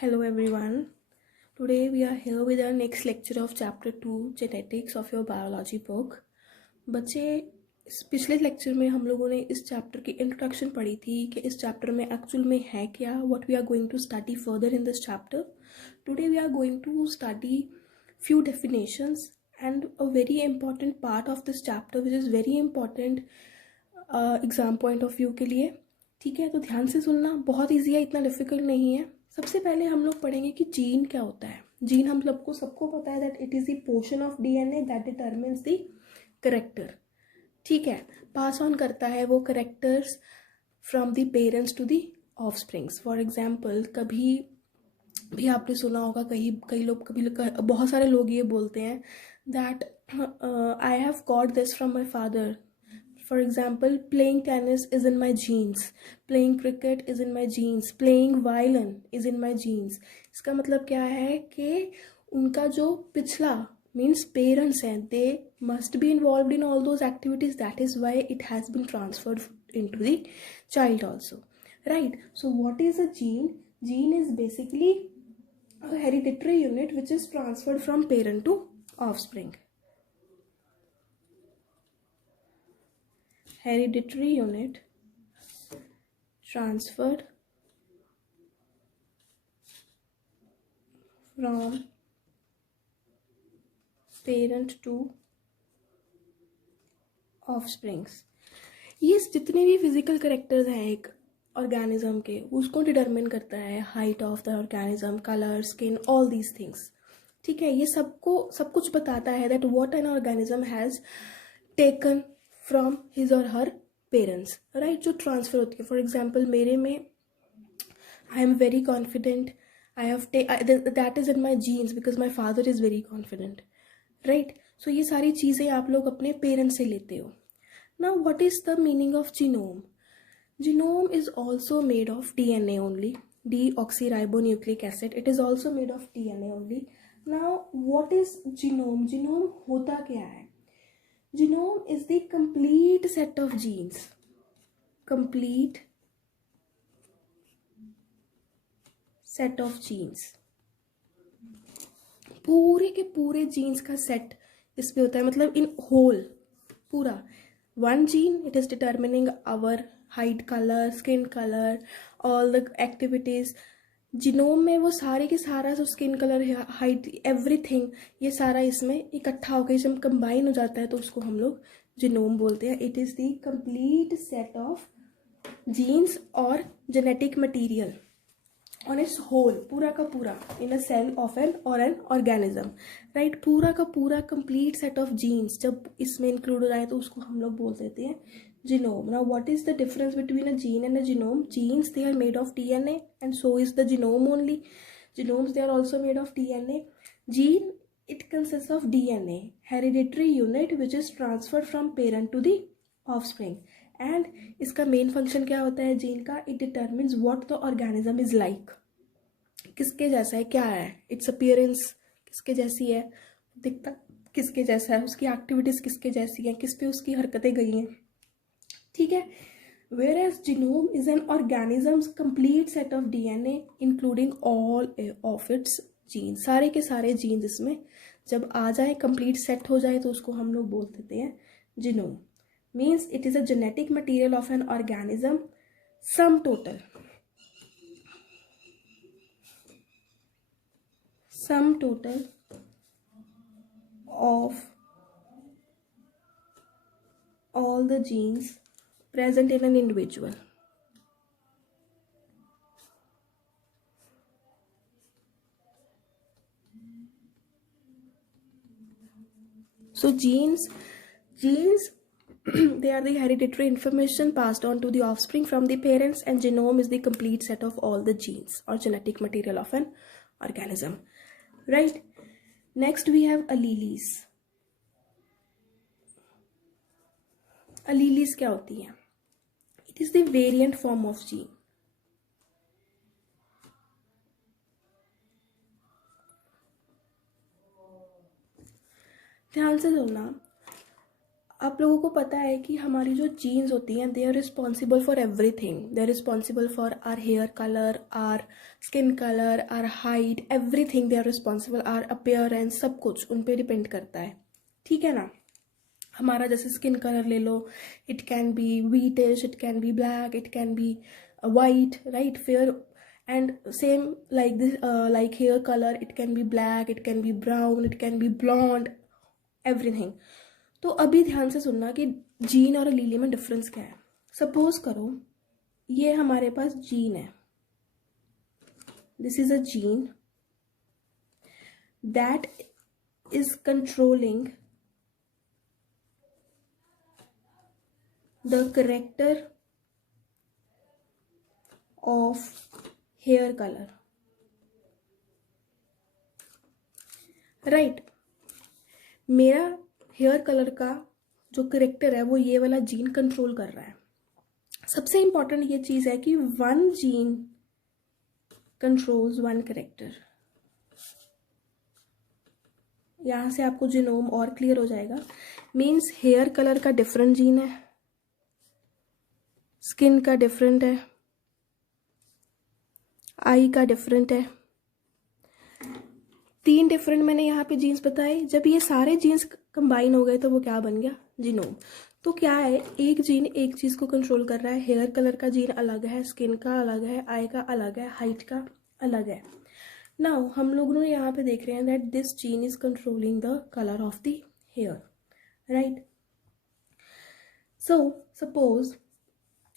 Hello everyone. Today we are here with our next lecture of chapter 2 genetics of your biology book. बच्चे इस पिछले lecture में हम लोगों ने इस चैप्टर की इंट्रोडक्शन पढ़ी थी कि इस चैप्टर में एक्चुअल में है क्या, what we are going to study further in this chapter. Today we are going to study few definitions and a very important part of this chapter which is very important exam point of view के लिए. ठीक है, तो ध्यान से सुनना, बहुत easy है, इतना डिफिकल्ट नहीं है. सबसे पहले हम लोग पढ़ेंगे कि जीन क्या होता है. जीन हम सबको पता है that it is the portion of DNA that determines the character. ठीक है, पास ऑन करता है वो characters from the parents to the offsprings. For example, कभी भी आपने सुना होगा, कभी बहुत सारे लोग ये बोलते हैं that I have got this from my father. For example, playing tennis is in my genes, playing cricket is in my genes, playing violin is in my genes. इसका मतलब क्या है कि उनका जो पिछला means parents हैं, they must be involved in all those activities. That is why it has been transferred into the child also, right? So what is a gene? Gene is basically a hereditary unit which is transferred from parent to offspring. Hereditary unit transferred from parent to offsprings. ये जितने भी physical characters हैं एक organism के, उसको determine करता है. Height of the organism, colour, skin, all these things. ठीक है, ये सब कुछ बताता है that what an organism has taken from his और हर पेरेंट्स, राइट, जो ट्रांसफर होती है. फॉर एग्जाम्पल, मेरे में I am very confident, I have that is in my genes because my father is very confident, right. So ये सारी चीज़ें आप लोग अपने पेरेंट्स से लेते हो. Now what is the meaning of genome? Genome is also made of DNA only, deoxyribonucleic acid. It is also made of DNA only. Now, what is genome? Genome होता क्या है? Genome is the complete set of genes. Complete set of genes. पूरे के पूरे jeans का set इसमें होता है, मतलब इन होल पूरा. One gene, it is determining our height, color, skin color, all the activities. Genome में वो सारे के सारा जो स्किन कलर, हाइट, एवरीथिंग, ये सारा इसमें इकट्ठा होकर जब कंबाइन हो जाता है तो उसको हम लोग जीनोम बोलते हैं. It is the complete set of genes और genetic material on its whole, पूरा का पूरा, in a cell of an organism, right. पूरा का पूरा कंप्लीट सेट ऑफ जीन्स जब इसमें इंक्लूड हो जाए तो उसको हम लोग बोल देते हैं genome. Now, what is the difference between a gene and a genome? Genes, they are made of DNA, and so is the genome only. Genomes, they are also made of DNA. Gene, it consists of DNA, hereditary unit which is transferred from parent to the offspring. And इसका main function क्या होता है gene का? It determines what the organism is like. किसके जैसा है, क्या है, इट्स अपीयरेंस किसके जैसी है, दिखता किसके जैसा है, उसकी एक्टिविटीज किसके जैसी है, किस पे उसकी हरकतें गई हैं. ठीक है. Whereas genome is an organism's complete set of DNA including all of its genes. सारे के सारे जीन्स इसमें जब आ जाए, कंप्लीट सेट हो जाए, तो उसको हम लोग बोल देते हैं genome. Means it is a genetic material of an organism, sum total of all the genes present in an individual. So genes they are the hereditary information passed on to the offspring from the parents, and genome is the complete set of all the genes or genetic material of an organism, right. Next we have alleles. Alleles क्या होती है? It is the variant form of gene. ध्यान से सुनना, आप लोगों को पता है कि हमारी जो जीन्स होती हैं they are responsible for everything. They are responsible for our hair colour, our skin colour, our height, everything they are responsible. Our appearance, सब कुछ उन पे डिपेंड करता है. ठीक है ना. हमारा जैसे स्किन कलर ले लो, it can be wheatish, it can be black, it can be white, right, fair. And same like this, like hair colour, it can be black, it can be brown, it can be blonde, everything. तो अभी ध्यान से सुनना कि gene और lily में difference क्या है. सपोज करो ये हमारे पास जीन है. This is a gene that is controlling the character of hair color, right. मेरा हेयर कलर का जो करेक्टर है वो ये वाला जीन कंट्रोल कर रहा है. सबसे इंपॉर्टेंट ये चीज है कि one gene controls one character. यहां से आपको जीनोम और क्लियर हो जाएगा. मीन्स हेयर कलर का डिफरेंट जीन है, स्किन का डिफरेंट है, आई का डिफरेंट है. 3 डिफरेंट मैंने यहाँ पे जीन्स बताए. जब ये सारे जीन्स कंबाइन हो गए तो वो क्या बन गया, जीनोम. तो क्या है, एक जीन एक चीज को कंट्रोल कर रहा है. हेयर कलर का जीन अलग है, स्किन का अलग है, आई का अलग है, हाइट का अलग है. नाउ हम लोग यहाँ पे देख रहे हैं that this gene is controlling the colour of the hair, right. So suppose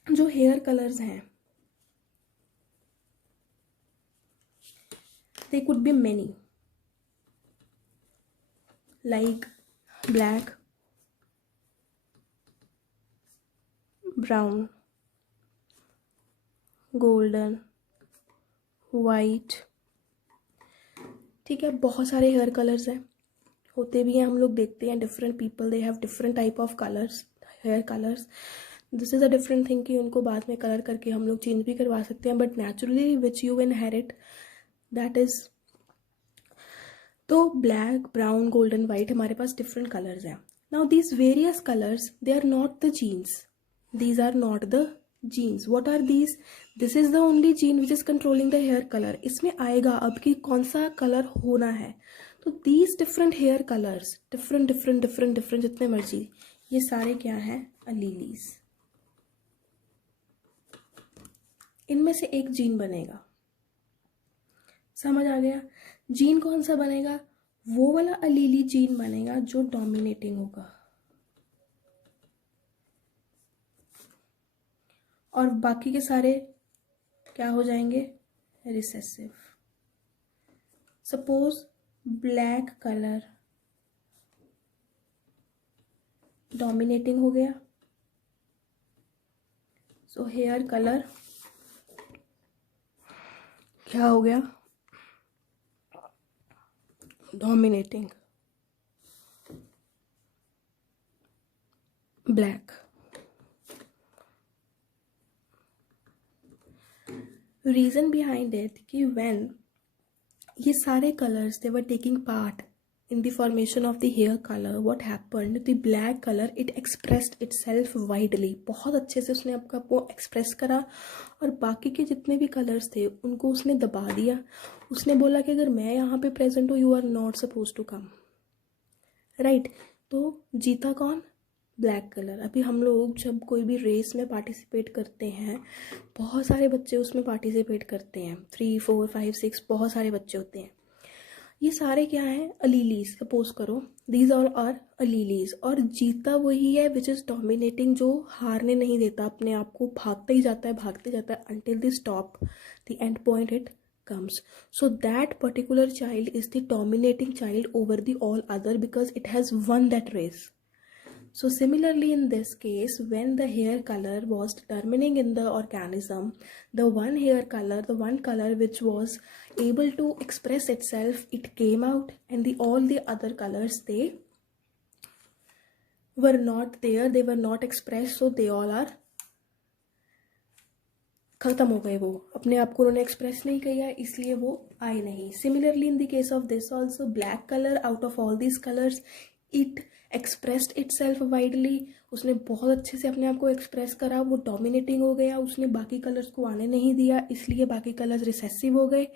जो हेयर कलर्स हैं they could be many, like black, brown, golden, white. ठीक है, बहुत सारे हेयर कलर्स हैं, होते भी हैं, हम लोग देखते हैं. Different people they have different type of colours, hair colours. This is a different thing कि उनको बाद में कलर करके हम लोग चेंज भी करवा सकते हैं. But naturally which you inherit that is. तो ब्लैक, ब्राउन, गोल्डन, वाइट हमारे पास डिफरेंट कलर्स हैं. Now these various colours they are not the genes. These are not the genes. What are these? This is the only gene which is controlling the hair colour. इसमें आएगा अब कि कौन सा colour होना है. तो these different hair colours, different different different different जितने मर्जी, ये सारे क्या हैं, अलीलीज. इनमें से एक जीन बनेगा. समझ आ गया. जीन कौन सा बनेगा? वो वाला अलीली जीन बनेगा जो डोमिनेटिंग होगा, और बाकी के सारे क्या हो जाएंगे, recessive. Suppose black colour dominating हो गया, सो हेयर कलर क्या हो गया, dominating. Black. Reason behind it कि व्हेन ये सारे colours they were taking part in the formation of the hair color, what happened, the black color it expressed itself widely. बहुत अच्छे से उसने आपका वो एक्सप्रेस करा, और बाकी के जितने भी कलर्स थे उनको उसने दबा दिया. उसने बोला कि अगर मैं यहाँ पे प्रेजेंट हूँ, you are not suppose to come, right. तो जीता कौन, ब्लैक कलर. अभी हम लोग जब कोई भी रेस में पार्टिसिपेट करते हैं, बहुत सारे बच्चे उसमें पार्टिसिपेट करते हैं, 3, 4, 5, 6 बहुत सारे बच्चे होते हैं. ये सारे क्या हैं, अलीलीज. सपोज करो दीज ऑल आर अलीलीज, और जीता वही है विच इज डोमिनेटिंग, जो हारने नहीं देता अपने आप को, भागता ही जाता है, भागते जाता है until the stop, the end point it comes. So that particular child is the dominating child over the all other because it has won that race. So similarly in this case, when the hair color was determining in the organism, the one hair color, the one color which was able to express itself, it came out, and all the other colors, they were not there, they were not expressed, so they all are खत्म हो गए. वो अपने आप को उन्होंने express नहीं किया, इसलिए वो आए नहीं. Similarly in the case of this also, black colour out of all these colours, it expressed itself widely, उसने बहुत अच्छे से अपने आप को एक्सप्रेस करा, वो डोमिनेटिंग हो गया, उसने बाकी कलर्स को आने नहीं दिया, इसलिए बाकी कलर्स रिसेसिव हो गए।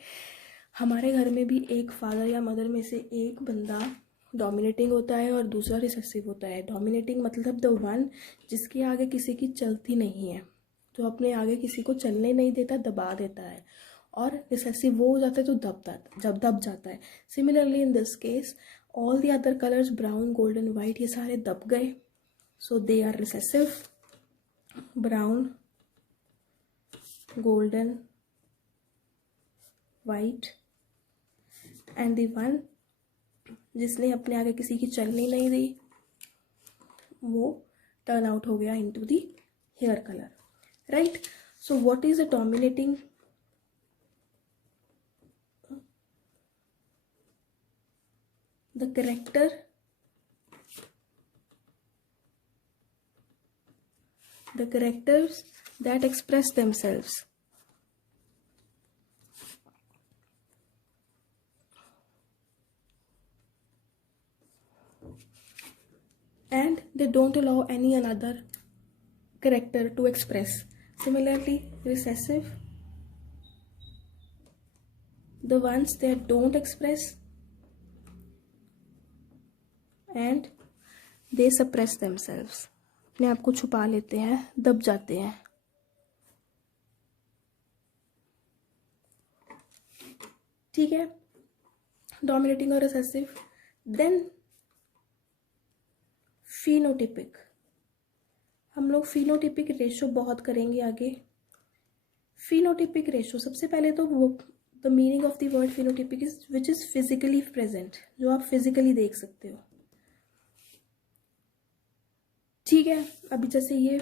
हमारे घर में भी एक फादर या मदर में से एक बंदा डोमिनेटिंग होता है और दूसरा रिसेसिव होता है। डोमिनेटिंग मतलब द वन जिसके आगे किसी की चलती नहीं है, जो अपने आगे किसी को चलने नहीं देता, दबा देता है। और रिसेसिव वो हो जाता है जो दब जाता है। Similarly in this case all the other colours brown golden white ये सारे दब गए, so they are recessive. Brown golden white and the one जिसने अपने आगे किसी की चलनी नहीं दी वो टर्न आउट हो गया into the hair colour, right. So what is a dominating? The characters that express themselves. And they don't allow any another character to express. Similarly, recessive, the ones that don't express and they suppress themselves. अपने आप को छुपा लेते हैं, दब जाते हैं। ठीक है, डोमिनेटिंग और रिसेसिव। देन फिनोटिपिक, हम लोग फिनोटिपिक रेशो बहुत करेंगे आगे। फिनोटिपिक रेशो, सबसे पहले तो वो the meaning of the word phenotypic is which is physically present, जो आप फिजिकली देख सकते हो। ठीक है, अभी जैसे ये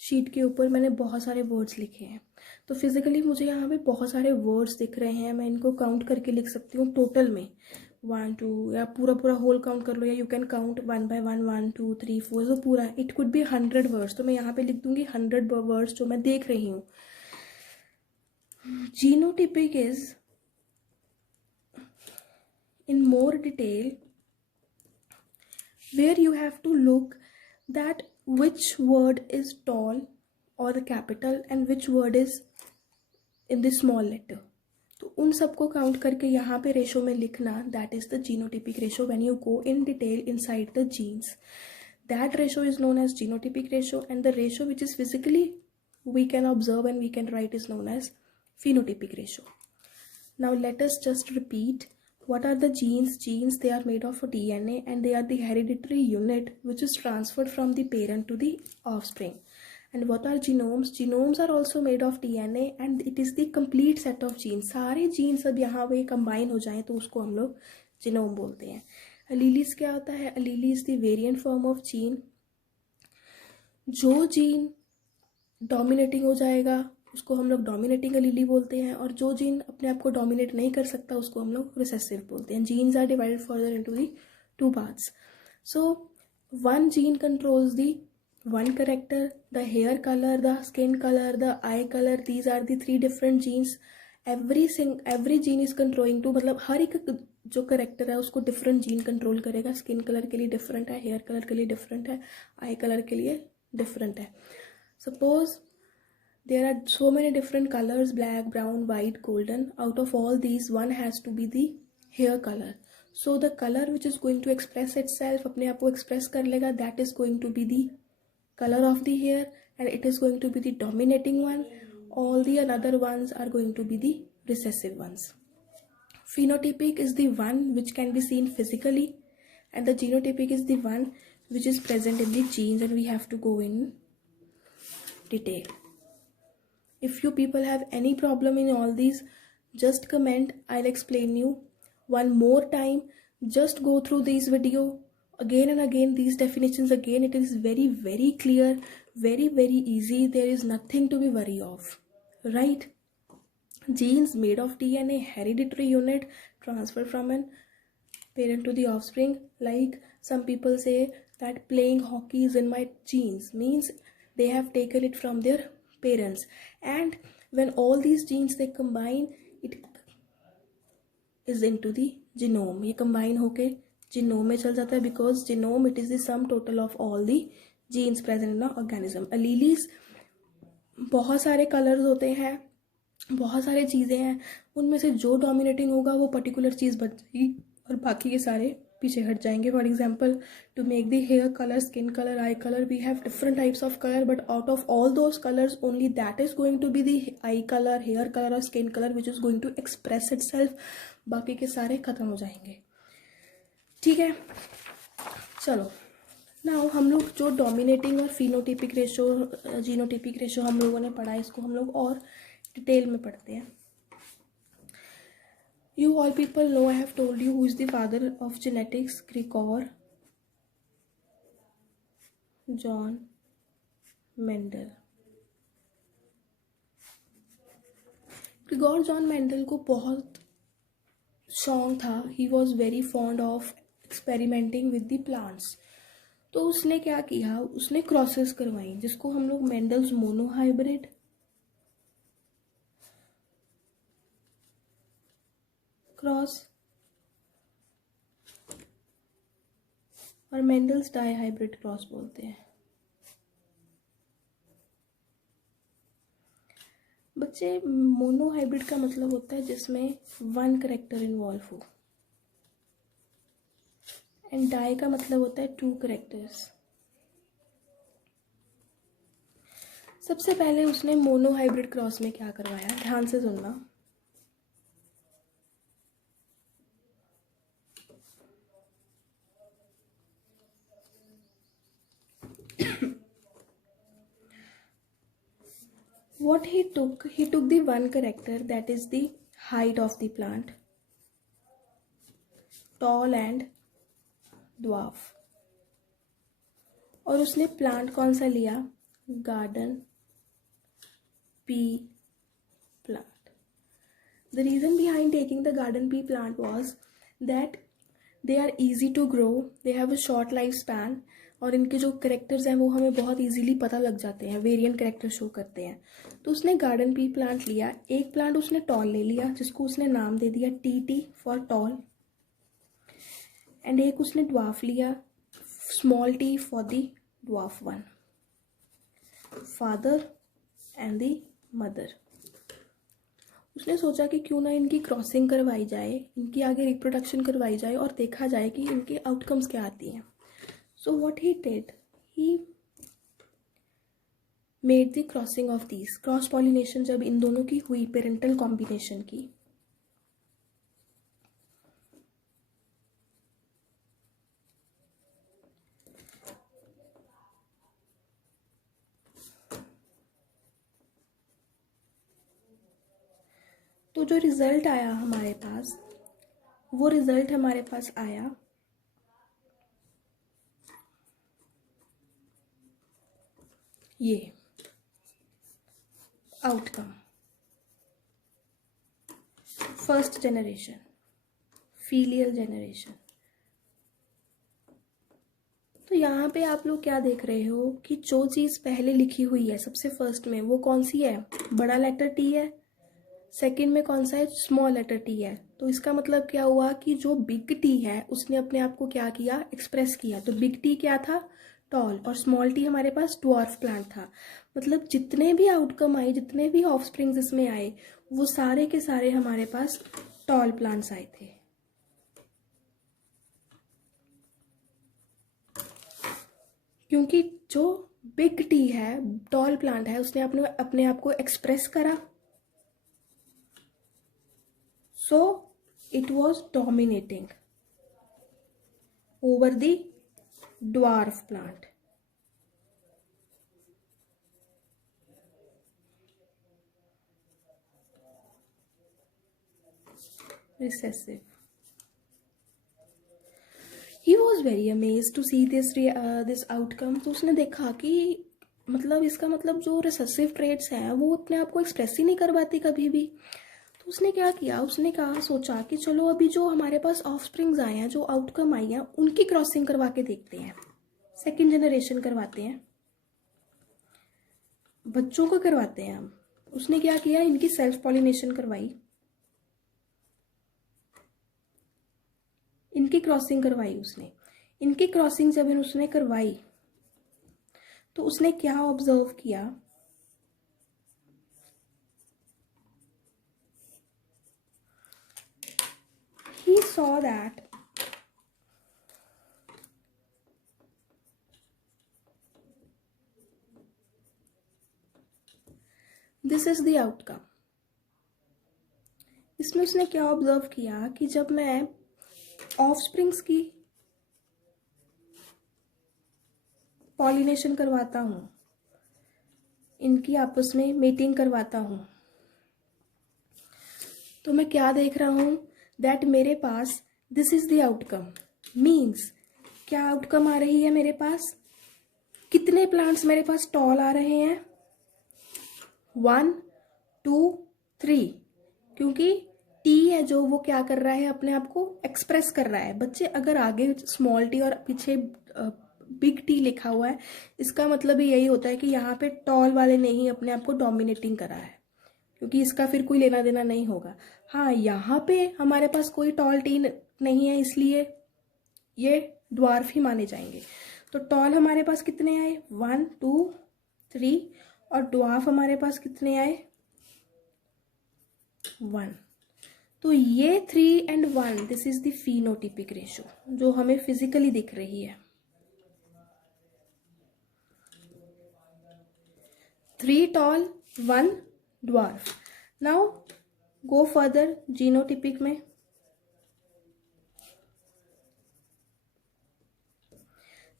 शीट के ऊपर मैंने बहुत सारे वर्ड्स लिखे हैं, तो फिजिकली मुझे यहाँ पे बहुत सारे वर्ड्स दिख रहे हैं, मैं इनको काउंट करके लिख सकती हूँ टोटल में 1 2, या पूरा होल काउंट कर लो, या यू कैन काउंट 1 by 1 1 2 3 4, तो पूरा इट कुड बी 100 वर्ड्स, तो मैं यहाँ पे लिख दूंगी 100 वर्ड्स जो मैं देख रही हूँ। Genotypic is in more detail where you have to look that which word is tall or the capital and which word is in the small letter, तो उन सबको काउंट करके यहाँ पे रेशो में लिखना, that is the genotypic ratio. When you go in detail inside the genes, that ratio is known as genotypic ratio, and the ratio which is physically we can observe and we can write is known as phenotypic ratio. Now let us just repeat what are the genes. Genes, they are made of DNA and they are the hereditary unit which is transferred from the parent to the offspring. And what are genomes? Genomes are also made of DNA and it is the complete set of genes. सारे genes अब यहाँ पे combine हो जाएं तो उसको हम लोग genome बोलते हैं। Alleles क्या होता है? Allele is the variant form of gene. जो जीन डोमिनेटिंग हो जाएगा उसको हम लोग डोमिनेटिंग एलीली बोलते हैं, और जो जीन अपने आप को डोमिनेट नहीं कर सकता उसको हम लोग रिसेसिव बोलते हैं। Genes are divided further into the 2 parts. So one gene controls the one character, the hair color, the skin color, the eye color. These are the 3 different genes. every gene is controlling to, मतलब हर एक जो character है उसको different gene control करेगा। Skin colour के लिए different है, hair colour के लिए डिफरेंट है, आई कलर के लिए डिफरेंट है। Suppose there are so many different colors, black, brown, white, golden. Out of all these, one has to be the hair color. So the color which is going to express itself, अपने आप को express कर लेगा, that is going to be the color of the hair and it is going to be the dominating one. All the other ones are going to be the recessive ones. Phenotypic is the one which can be seen physically and the genotypic is the one which is present in the genes, and we have to go in detail. If you people have any problem in all these, just comment. I'll explain you one more time. Just go through this video again and again, these definitions again. It is very clear, very easy. There is nothing to be worried of, right? Genes made of DNA, hereditary unit, transferred from an parent to the offspring. Like some people say that playing hockey is in my genes, means they have taken it from their parents, and when all these genes they combine, it is into the genome. ये combine होके genome में चल जाता है, because genome it is the sum total of all the genes present in organism. Alleles बहुत सारे colours होते हैं, बहुत सारे चीज़ें हैं, उनमें से जो डोमिनेटिंग होगा वो पर्टिकुलर चीज़ बच जाएगी और बाकी के सारे पीछे हट जाएंगे। For example, to make the hair colour, skin colour, eye colour, we have different types of colour, but out of all those colours only that is going to be the eye colour, hair colour और skin colour which is going to express itself. बाकी के सारे खत्म हो जाएंगे। ठीक है, चलो नाउ हम लोग जो डोमिनेटिंग और फिनोटिपिक रेशो, जीनोटिपिक रेशो हम लोगों ने पढ़ा है, इसको हम लोग और डिटेल में पढ़ते हैं। You all people know, I have told you who is the father of genetics. Gregor John Mendel. Gregor John Mendel को बहुत शौक था, he was very fond of experimenting with the plants. तो उसने क्या किया, उसने क्रॉसेस करवाई जिसको हम लोग मेंडल्स मोनोहाइब्रिड क्रॉस और मेंडल्स डाईहाइब्रिड क्रॉस बोलते हैं। बच्चे, मोनोहाइब्रिड का मतलब होता है जिसमें वन करेक्टर इन्वॉल्व हो, एंड डाई का मतलब होता है टू करेक्टर्स। सबसे पहले उसने मोनोहाइब्रिड क्रॉस में क्या करवाया, ध्यान से सुनना। What he took the one character that is the height of the plant, tall and dwarf, और उसने प्लांट कौन सा लिया, garden pea plant. The reason behind taking the garden pea plant was that they are easy to grow, they have a short lifespan, और इनके जो characters हैं वो हमें बहुत इजीली पता लग जाते हैं, वेरिएंट करेक्टर शो करते हैं। तो उसने गार्डन पी प्लांट लिया। एक प्लांट उसने टॉल ले लिया जिसको उसने नाम दे दिया टी फॉर टॉल, एंड एक उसने ड्वार्फ लिया, small T for the dwarf one. Father and the mother. उसने सोचा कि क्यों ना इनकी क्रॉसिंग करवाई जाए, इनकी आगे रिप्रोडक्शन करवाई जाए और देखा जाए कि इनके आउटकम्स क्या आती हैं। So what he did, he made the crossing of these. Cross pollination जब इन दोनों की हुई, पेरेंटल कॉम्बिनेशन की, तो जो रिजल्ट आया हमारे पास, वो रिजल्ट हमारे पास आया ये outcome. First generation, filial generation. तो यहाँ पे आप लोग क्या देख रहे हो कि जो चीज़ पहले लिखी हुई है सबसे फर्स्ट में, वो कौन सी है, बड़ा लेटर टी है। सेकंड में कौन सा है, स्मॉल लेटर टी है। तो इसका मतलब क्या हुआ कि जो बिग टी है उसने अपने आप को क्या किया, एक्सप्रेस किया। तो बिग टी क्या था, टॉल, और स्मॉल टी हमारे पास ड्वार्फ प्लांट था। मतलब जितने भी आउटकम आए, जितने भी ऑफस्प्रिंग्स इसमें आए, वो सारे के सारे हमारे पास टॉल प्लांट्स आए थे। क्योंकि जो बिग टी है, टॉल प्लांट है, उसने अपने आप को एक्सप्रेस करा, so it was dominating over the dwarf plant. Recessive. He was very amazed to see this outcome. तो उसने देखा कि मतलब इसका मतलब जो रिसेसिव ट्रेड्स हैं वो अपने आप को एक्सप्रेस ही नहीं कर पाती कभी भी। तो उसने क्या किया, उसने कहा, सोचा कि चलो अभी जो हमारे पास ऑफस्प्रिंग्स आए हैं, जो आउटकम आई हैं, उनकी क्रॉसिंग करवा के देखते हैं, सेकेंड जनरेशन करवाते हैं, बच्चों को करवाते हैं हम। उसने क्या किया, इनकी सेल्फ पॉलिनेशन करवाई, इनकी क्रॉसिंग करवाई उसने। इनकी क्रॉसिंग जब उसने करवाई तो उसने क्या ऑब्जर्व किया, he saw that this is the outcome। इसमें उसने क्या ऑब्जर्व किया कि जब मैं ऑफस्प्रिंग्स की पॉलिनेशन करवाता हूँ, इनकी आपस में मेटिंग करवाता हूँ, तो मैं क्या देख रहा हूँ, दैट मेरे पास this is the outcome. Means क्या आउटकम आ रही है मेरे पास, कितने प्लांट्स मेरे पास टॉल आ रहे हैं, 1 2 3, क्योंकि टी है जो वो क्या कर रहा है, अपने आप को एक्सप्रेस कर रहा है। बच्चे अगर आगे स्मॉल टी और पीछे बिग टी लिखा हुआ है, इसका मतलब ही यही होता है कि यहाँ पे टॉल वाले ने ही अपने आप को डोमिनेटिंग करा है, क्योंकि इसका फिर कोई लेना देना नहीं होगा। हाँ, यहाँ पे हमारे पास कोई टॉल टी नहीं है, इसलिए ये ड्वार्फ ही माने जाएंगे। तो टॉल हमारे पास कितने आए, 1 2 3, और ड्वार्फ हमारे पास कितने आए, 1। तो ये 3 and 1, this is the phenotypic ratio जो हमें फिजिकली दिख रही है। 3 tall 1 dwarf. Now go further genotypic में।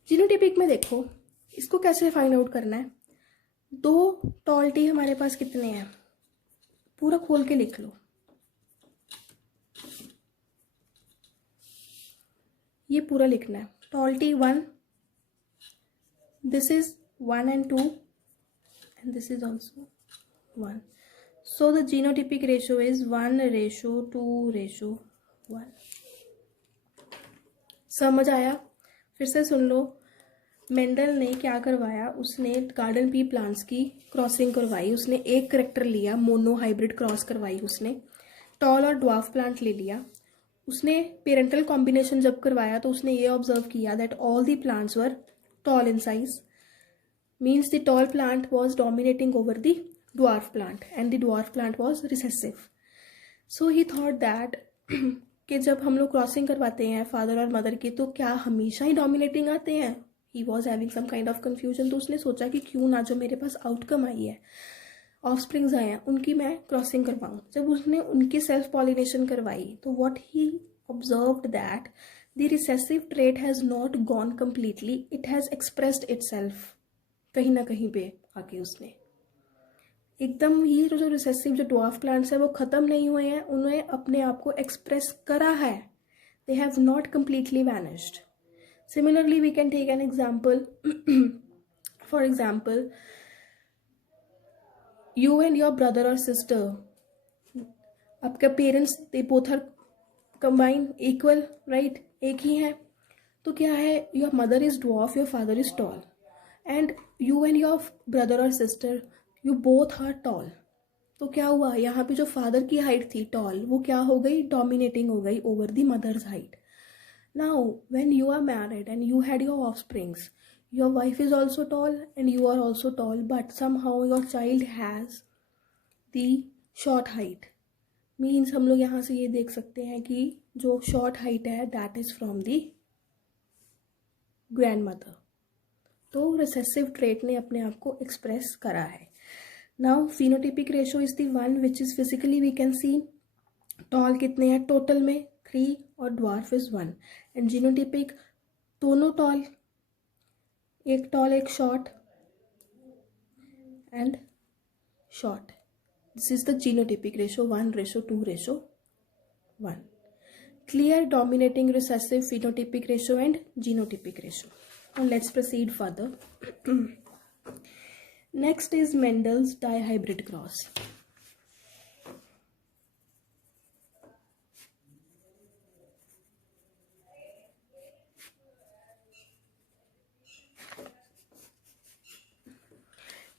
जीनोटिपिक में देखो, इसको कैसे फाइंड आउट करना है। 2 टॉल टी हमारे पास कितने हैं, पूरा खोल के लिख लो। ये पूरा लिखना है। Toll T 1, this is 1 and 2, and this is also 1. So the genotypic ratio is 1:2:1. समझ आया? फिर से सुन लो। मेंडल ने क्या करवाया, उसने गार्डन पी प्लांट्स की क्रॉसिंग करवाई। उसने एक करेक्टर लिया, मोनो हाइब्रिड क्रॉस करवाई उसने, टॉल और ड्वार्फ प्लांट ले लिया। उसने पेरेंटल कॉम्बिनेशन जब करवाया तो उसने ये ऑब्जर्व किया that all the plants were toll in size, means the tall plant was dominating over the dwarf plant and the dwarf plant was recessive. So he thought that कि जब हम लोग क्रॉसिंग करवाते हैं फादर और mother की तो क्या हमेशा ही डोमिनेटिंग आते हैं। He was having some kind of confusion. तो उसने सोचा कि क्यों ना जो मेरे पास आउटकम आई है, ऑफस्प्रिंग्स आए हैं, उनकी मैं क्रॉसिंग करवाऊँ। जब उसने उनकी सेल्फ पॉलिनेशन करवाई तो what he observed that the recessive trait has not gone completely, it has expressed itself कहीं ना कहीं पे आके। उसने एकदम ही जो रिसेसिव जो ड्वार्फ प्लांट्स है वो खत्म नहीं हुए हैं, उन्हें अपने आप को एक्सप्रेस करा है। They have not completely vanished. Similarly we can take an example. For example, you and your brother और सिस्टर, आपके parents they both are combine equal, right, एक ही है। तो क्या है, your mother is dwarf, your father is tall, and you and your brother और sister you both are tall. तो क्या हुआ, यहाँ पे जो फादर की हाइट थी टॉल, वो क्या हो गई, डोमिनेटिंग हो गई over the mother's height. Now when you are married and you had your offsprings, your wife is also tall and you are also tall, but somehow your child has the short height. Means हम लोग यहाँ से ये देख सकते हैं कि जो शॉर्ट हाइट है that is from the grandmother. तो रिसेसिव ट्रेट ने अपने आप को एक्सप्रेस करा है। Now phenotypic ratio is the one which is physically we can see. Tall कितने हैं टोटल में, 3, और ड्वार्फ इज 1। एंड जीनोटिपिक, दोनों टॉल, एक टॉल एक short and short. This is the genotypic ratio 1:2:1। Clear dominating recessive phenotypic ratio and genotypic ratio. Now let's proceed further. Next is Mendel's dihybrid cross.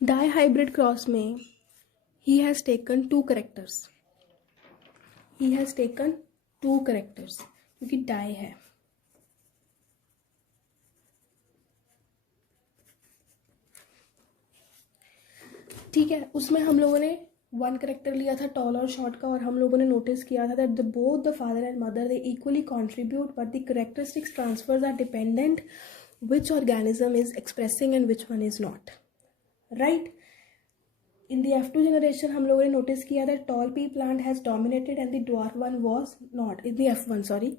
Dihybrid cross में he has taken 2 characters. He has taken 2 characters क्योंकि die है। ठीक है, उसमें हम लोगों ने one character लिया था टॉल और शॉर्ट का, और हम लोगों ने नोटिस किया था that the both the father and mother they equally contribute but the characteristics transfers are dependent which organism is expressing and which one is not, right? In the F2 generation हम लोगों ने notice किया that tall pea plant has dominated and the dwarf one was not, in the F1 sorry,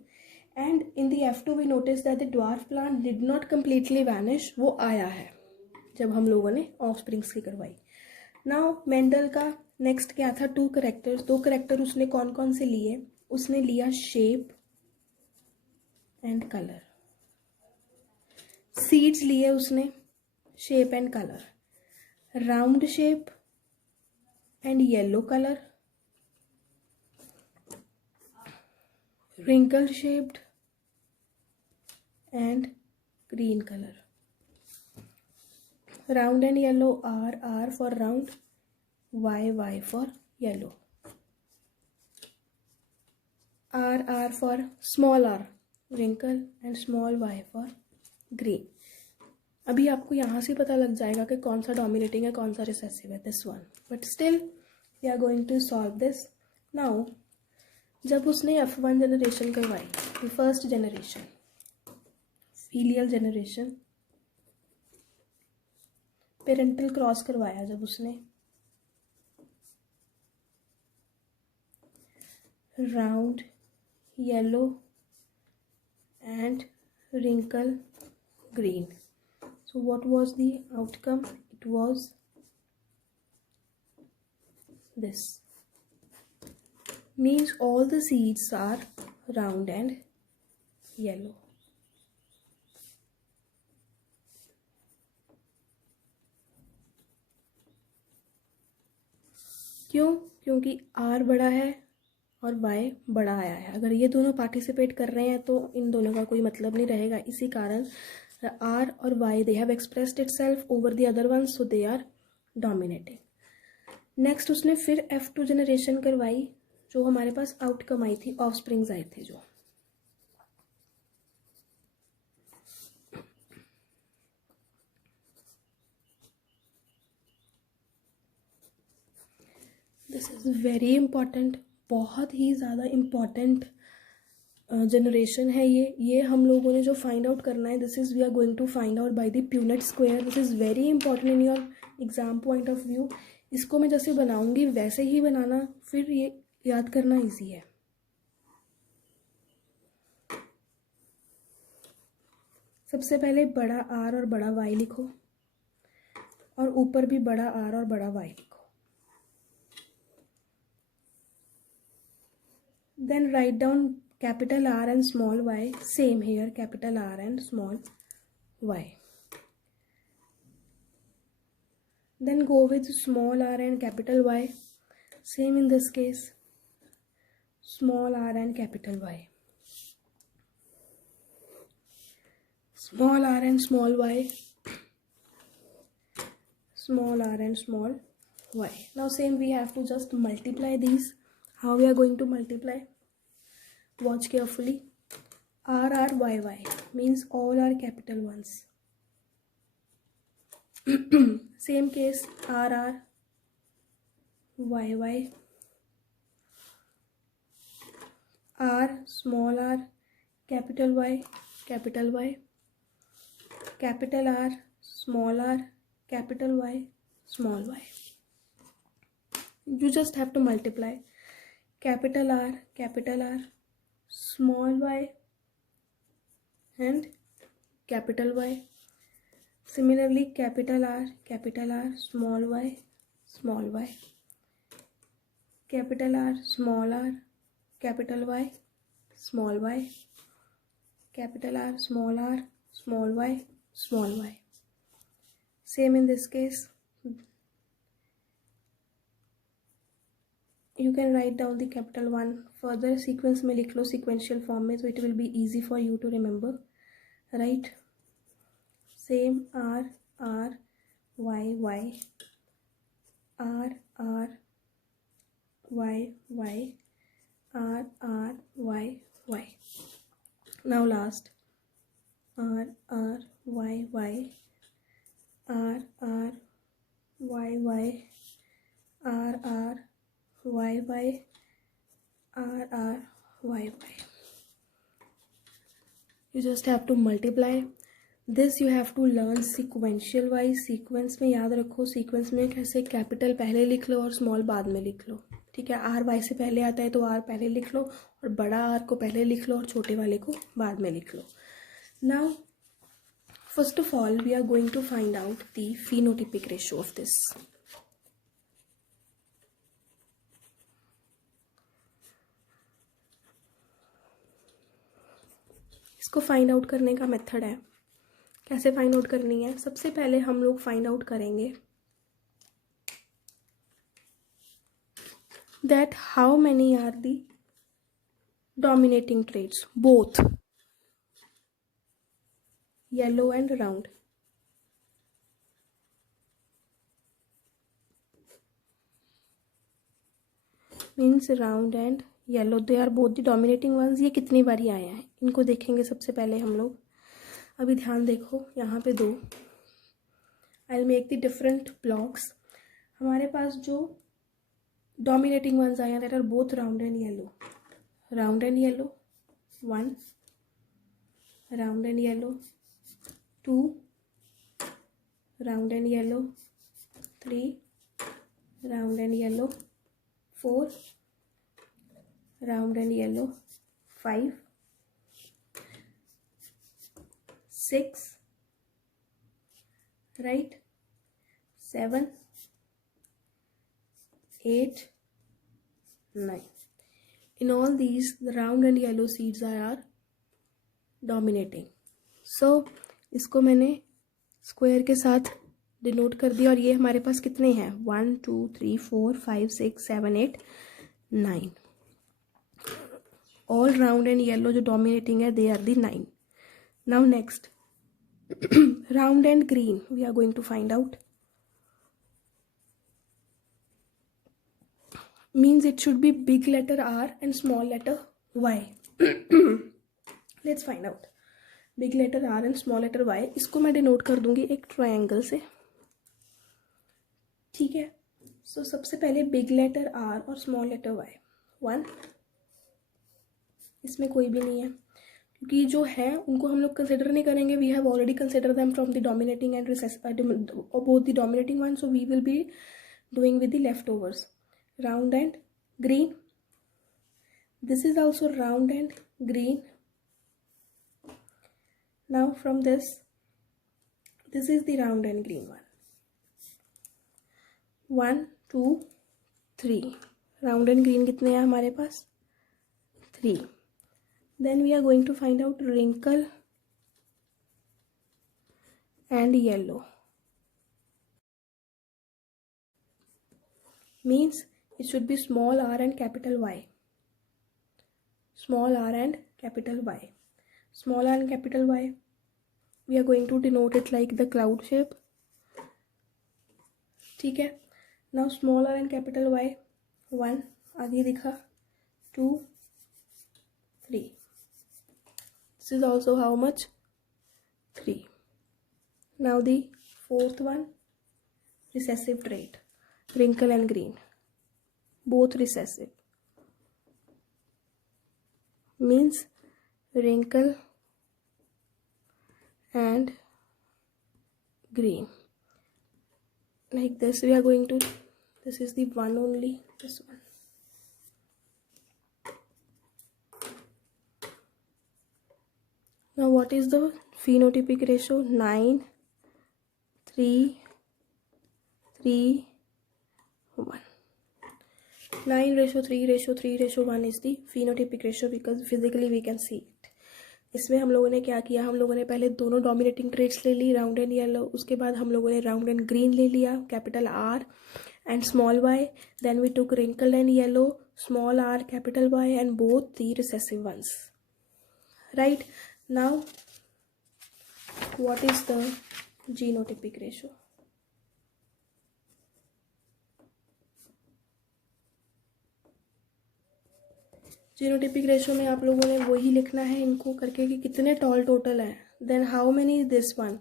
and in the F2 we noticed that the dwarf plant did not completely vanish, वो आया है जब हम लोगों ने offsprings की करवाई. Now Mendel का नेक्स्ट क्या था, दो करेक्टर उसने कौन कौन से लिए, उसने लिया शेप एंड कलर. सीड्स लिए उसने shape and colour, round shape and yellow colour, wrinkled shaped and green color. Round and yellow, R for round, Y for yellow. R for small r wrinkle and small y for green. अभी आपको यहाँ से पता लग जाएगा कि कौन सा डोमिनेटिंग है कौन सा रिसेसिव है, this one. But still we are going to solve this now. जब उसने F1 जनरेशन करवाई, the first generation filial generation, parental cross करवाया जब उसने, round yellow and wrinkle green. So what was the outcome? It was this. Means all the seeds are round and yellow. क्यों? क्योंकि R बड़ा है और Y बड़ा आया है. अगर ये दोनों पार्टिसिपेट कर रहे हैं तो इन दोनों का कोई मतलब नहीं रहेगा. इसी कारण R और Y they have expressed itself over the other ones, so they are dominating. Next उसने फिर F2 जनरेशन करवाई, जो हमारे पास आउटकम आई थी, ऑफस्प्रिंग्स आए थे जो. दिस इज वेरी इंपॉर्टेंट, बहुत ही ज़्यादा इम्पॉर्टेंट जनरेशन है ये हम लोगों ने जो फाइंड आउट करना है, this is we are going to find out by the punnett square. This is very important in your exam point of view. इसको मैं जैसे बनाऊंगी वैसे ही बनाना, फिर ये याद करना इजी है. सबसे पहले बड़ा R और बड़ा Y लिखो, और ऊपर भी बड़ा R और बड़ा Y लिखो. Then write down capital R and small y. Same here, capital R and small y. Then go with small r and capital Y. Same in this case, small r and capital Y. Small r and small y. Small r and small y. Now same we have to just multiply these. How we are going to multiply? Watch carefully. R Y Y means all are capital ones. Same case, R Y Y. R small r capital Y capital Y. Capital R small r capital Y small y. You just have to multiply. Capital R small y and capital Y. Similarly, capital R small y small y. Capital R small r capital Y small y. Capital R small y small y. Same in this case. You can write down the capital one. Further sequence में लिख लो sequential form में, so it will be easy for you to remember, right? Same R Y Y, R Y Y, R Y Y. Now last, R Y Y, R Y Y, R R Y Y R R Y Y. You just have to multiply this. You have to learn sequential wise. Sequence में याद रखो, sequence में कैसे capital पहले लिख लो और small बाद में लिख लो, ठीक है। आर वाई से पहले आता है तो आर पहले लिख लो और बड़ा आर को पहले लिख लो और छोटे वाले को बाद में लिख लो। Now first of all we are going to find out the phenotypic ratio of this. इसको फाइंड आउट करने का मेथड है। कैसे फाइंड आउट करनी है? सबसे पहले हम लोग फाइंड आउट करेंगे that how many are the dominating traits, both yellow and round. Means round and yellow, they are both the dominating ones. ये कितनी बारी आए हैं इनको देखेंगे सबसे पहले हम लोग। अभी ध्यान देखो, यहाँ पे दो। I'll make the different blocks. हमारे पास जो dominating ones आए हैं that are both round and yellow. Round and yellow 1, round and yellow 2, round and yellow 3, round and yellow 4, round and yellow 5, 6, right, 7, 8, 9. In all these, the round and yellow seeds are dominating. So इसको मैंने square के साथ denote कर दिया। और ये हमारे पास कितने हैं? 1 2 3 4 5 6 7 8 9। ऑल राउंड एंड येलो जो डोमिनेटिंग है, they are the 9। Now next round and green we are going to find out. Means it should be big letter R and small letter Y. Let's find out. Big letter R and small letter Y. इसको मैं denote कर दूंगी एक triangle से, ठीक है। सो सबसे पहले बिग लेटर R और स्मॉल लेटर Y। 1, इसमें कोई भी नहीं है क्योंकि जो है उनको हम लोग कंसिडर नहीं करेंगे। We have already consider them from the dominating and both the dominating one, so we will be doing with the leftovers. Round and green, this is also round and green. Now from this is the round and green one. 1 2 3 round and green कितने हैं हमारे पास? 3. Then we are going to find out wrinkle and yellow. Means it should be small r and capital Y. Small r and capital Y. Small r and capital Y. We are going to denote it like the cloud shape. ठीक है। Now small r and capital Y. 1 आगे दिखा, 2 3. This is also how much? 3. Now the fourth one, recessive trait, wrinkle and green. Both recessive. Means wrinkle and green. Like this we are going to, this is the one only, this one. Now what is the phenotypic ratio? 9 3 3 1. 9:3:3:1 is the phenotypic ratio because physically we can see it. इसमें हम लोगों ने क्या किया? हम लोगों ने पहले दोनों डोमिनेटिंग ट्रेट्स ले ली, राउंड एंड येलो। उसके बाद हम लोगों ने राउंड एंड ग्रीन ले लिया, capital R and small y. Then we took wrinkle and yellow, small r, capital Y and both the recessive ones, right. Now what is the genotypic ratio? Genotypic ratio में आप लोगों ने वही लिखना है इनको करके कि कितने टॉल टोटल है। Then how many this one,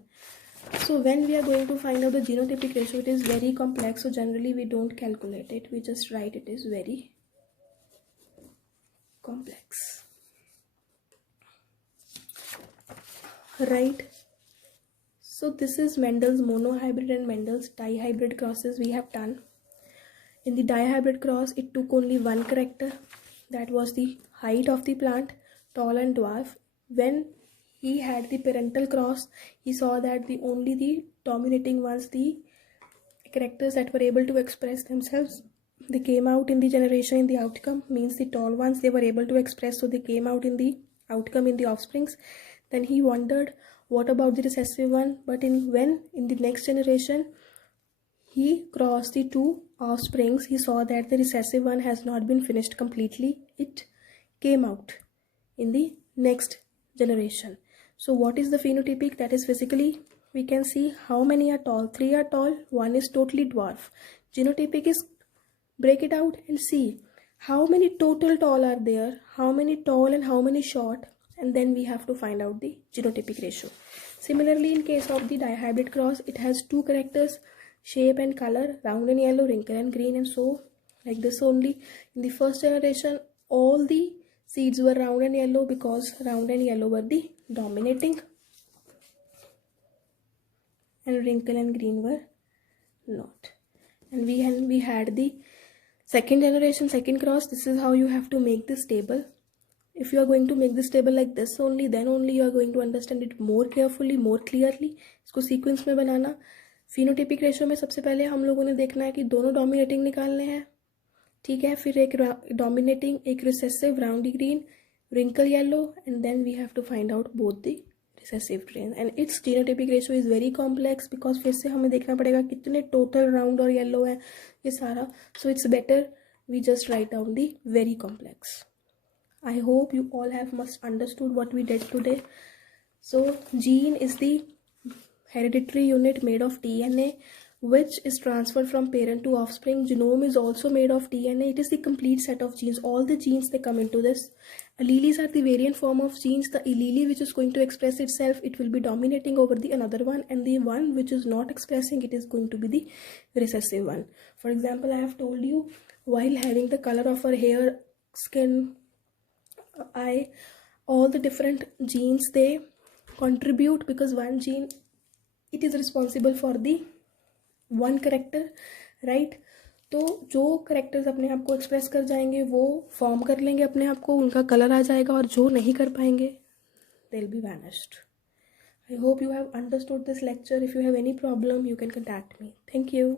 So when we are going to find out the genotypic ratio, it is very complex. So generally we don't calculate it. We just write it is very complex. Right. So this is Mendel's monohybrid and Mendel's dihybrid crosses we have done. In the dihybrid cross, it took only one character. That was the height of the plant, tall and dwarf. When he had the parental cross, he saw that only the dominating ones, the characters that were able to express themselves, they came out in the generation in the outcome. Means the tall ones, they were able to express, so they came out in the outcome in the offsprings. Then he wondered, what about the recessive one? But in the next generation he crossed the two offsprings, he saw that the recessive one has not been finished completely. It came out in the next generation. So what is the phenotypic? That is, physically we can see how many are tall. 3 are tall, 1 is totally dwarf. Genotypic is break it out and see how many total tall are there, how many tall and how many short, and then we have to find out the genotypic ratio. Similarly, in case of the dihybrid cross, it has two characters, shape and color, round and yellow, wrinkle and green, and so like this only. In the first generation, all the seeds were round and yellow because round and yellow were the dominating, and wrinkle and green were not. And we had the second generation, second cross. This is how you have to make this table. If you are going to make this table like this only, then only you are going to understand it more carefully, more clearly. इसको sequence में बनाना. Phenotypic ratio में सबसे पहले हम लोगों ने देखना है कि दोनों डोमिनेटिंग निकालने हैं, ठीक है. फिर एक डोमिनेटिंग, एक recessive राउंडी green, wrinkle yellow, and then we have to find out both the recessive traits. And its genotypic ratio is very complex because फिर से हमें देखना पड़ेगा कितने total round और yellow है ये सारा. So it's better we just write down the very complex. I hope you all have must understood what we did today. So gene is the hereditary unit made of DNA which is transferred from parent to offspring. Genome is also made of DNA. It is the complete set of genes. All the genes, they come into this. Alleles are the variant form of genes. The allele which is going to express itself, it will be dominating over the another one, and the one which is not expressing, it is going to be the recessive one. For example, I have told you, while having the color of our hair, skin, eye, all the different genes, they contribute because one gene, it is responsible for the one character, right. तो जो characters अपने आप को express कर जाएंगे वो form कर लेंगे अपने आप को, उनका कलर आ जाएगा, और जो नहीं कर पाएंगे they will be vanished. I hope you have understood this lecture. If you have any problem, you can contact me. Thank you.